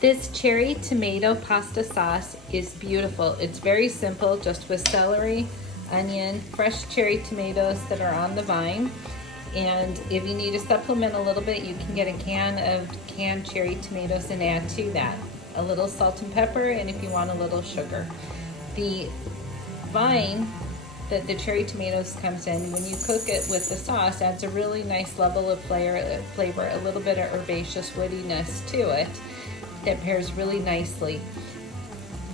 This cherry tomato pasta sauce is beautiful. It's very simple, just with celery, onion, fresh cherry tomatoes that are on the vine. And if you need to supplement a little bit, you can get a can of canned cherry tomatoes and add to that a little salt and pepper, and if you want a little sugar. The vine that the cherry tomatoes comes in, when you cook it with the sauce, adds a really nice level of flavor, a little bit of herbaceous woodiness to it that pairs really nicely.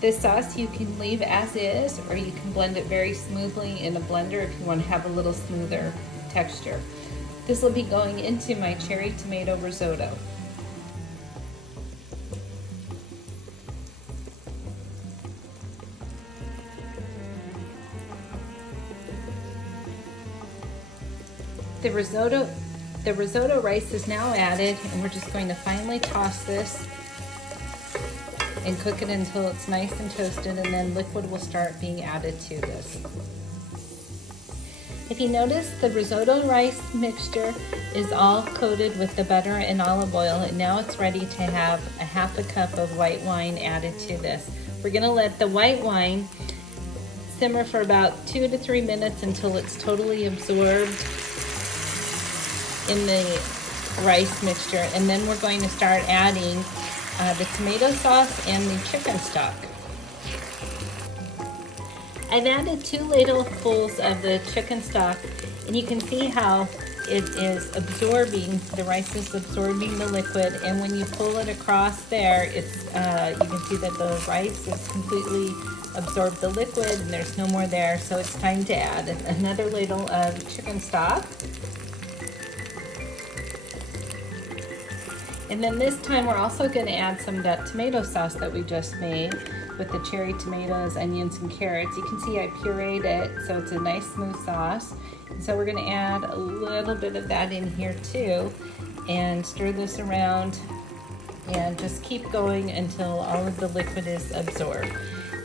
This sauce you can leave as is, or you can blend it very smoothly in a blender if you want to have a little smoother texture. This will be going into my cherry tomato risotto. The risotto rice is now added, and we're just going to finely toss this and cook it until it's nice and toasted, and then liquid will start being added to this. If you notice, the risotto rice mixture is all coated with the butter and olive oil, and now it's ready to have a half a cup of white wine added to this. We're gonna let the white wine simmer for about 2 to 3 minutes until it's totally absorbed in the rice mixture, and then we're going to start adding the tomato sauce and the chicken stock. I've added 2 ladlefuls of the chicken stock, and you can see how it is absorbing, the rice is absorbing the liquid, and when you pull it across there, it's you can see that the rice has completely absorbed the liquid and there's no more there, so it's time to add another ladle of chicken stock. And then this time we're also going to add some of that tomato sauce that we just made with the cherry tomatoes, onions, and carrots. You can see I pureed it, so it's a nice smooth sauce. And so we're going to add a little bit of that in here too, and stir this around and just keep going until all of the liquid is absorbed.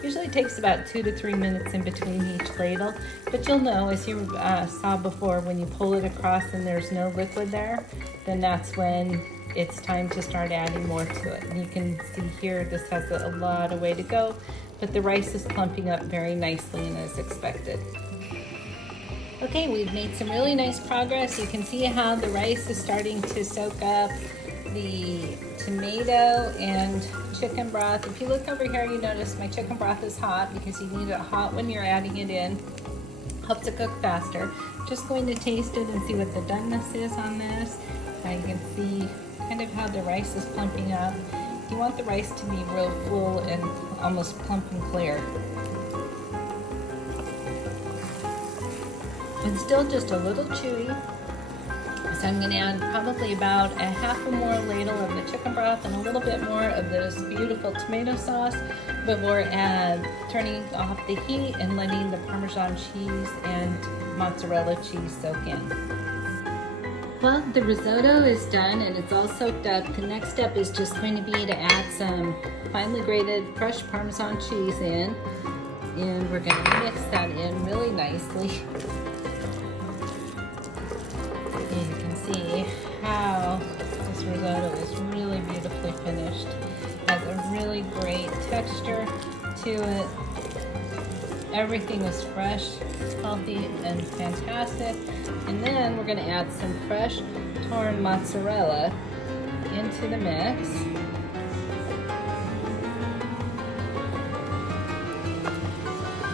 Usually takes about 2 to 3 minutes in between each ladle, but you'll know, as you saw before, when you pull it across and there's no liquid there, then that's when it's time to start adding more to it. And you can see here this has a lot of way to go, but the rice is plumping up very nicely and as expected. Okay, we've made some really nice progress. You can see how the rice is starting to soak up the tomato and chicken broth. If you look over here, you notice my chicken broth is hot because you need it hot when you're adding it in. Helps it cook faster. Just going to taste it and see what the doneness is on this. Now you can see kind of how the rice is plumping up. You want the rice to be real full and almost plump and clear. It's still just a little chewy, so I'm going to add probably about a half or more ladle of the chicken broth and a little bit more of this beautiful tomato sauce before turning off the heat and letting the Parmesan cheese and mozzarella cheese soak in. Well, the risotto is done and it's all soaked up. The next step is just going to be to add some finely grated fresh Parmesan cheese in, and we're going to mix that in really nicely. And you can see how this risotto is really beautifully finished. It has a really great texture to it. Everything is fresh, healthy, and fantastic. And then we're going to add some fresh torn mozzarella into the mix.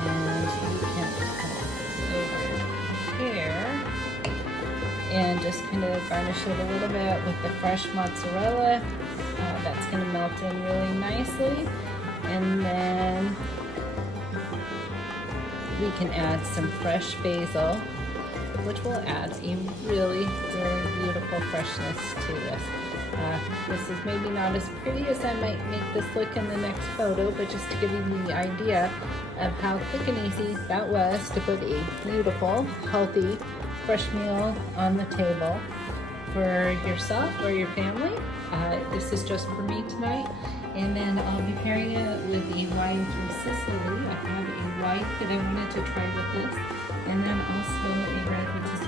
And you can come over here and just kind of garnish it a little bit with the fresh mozzarella. That's going to melt in really nicely. And then we can add some fresh basil, which will add a really, really beautiful freshness to this. This is maybe not as pretty as I might make this look in the next photo, but just to give you the idea of how quick and easy that was to put a beautiful, healthy, fresh meal on the table for yourself or your family. This is just for me tonight. And then I'll be pairing it with a wine from Sicily. I have a white that I wanted to try with this. And then also a red, which is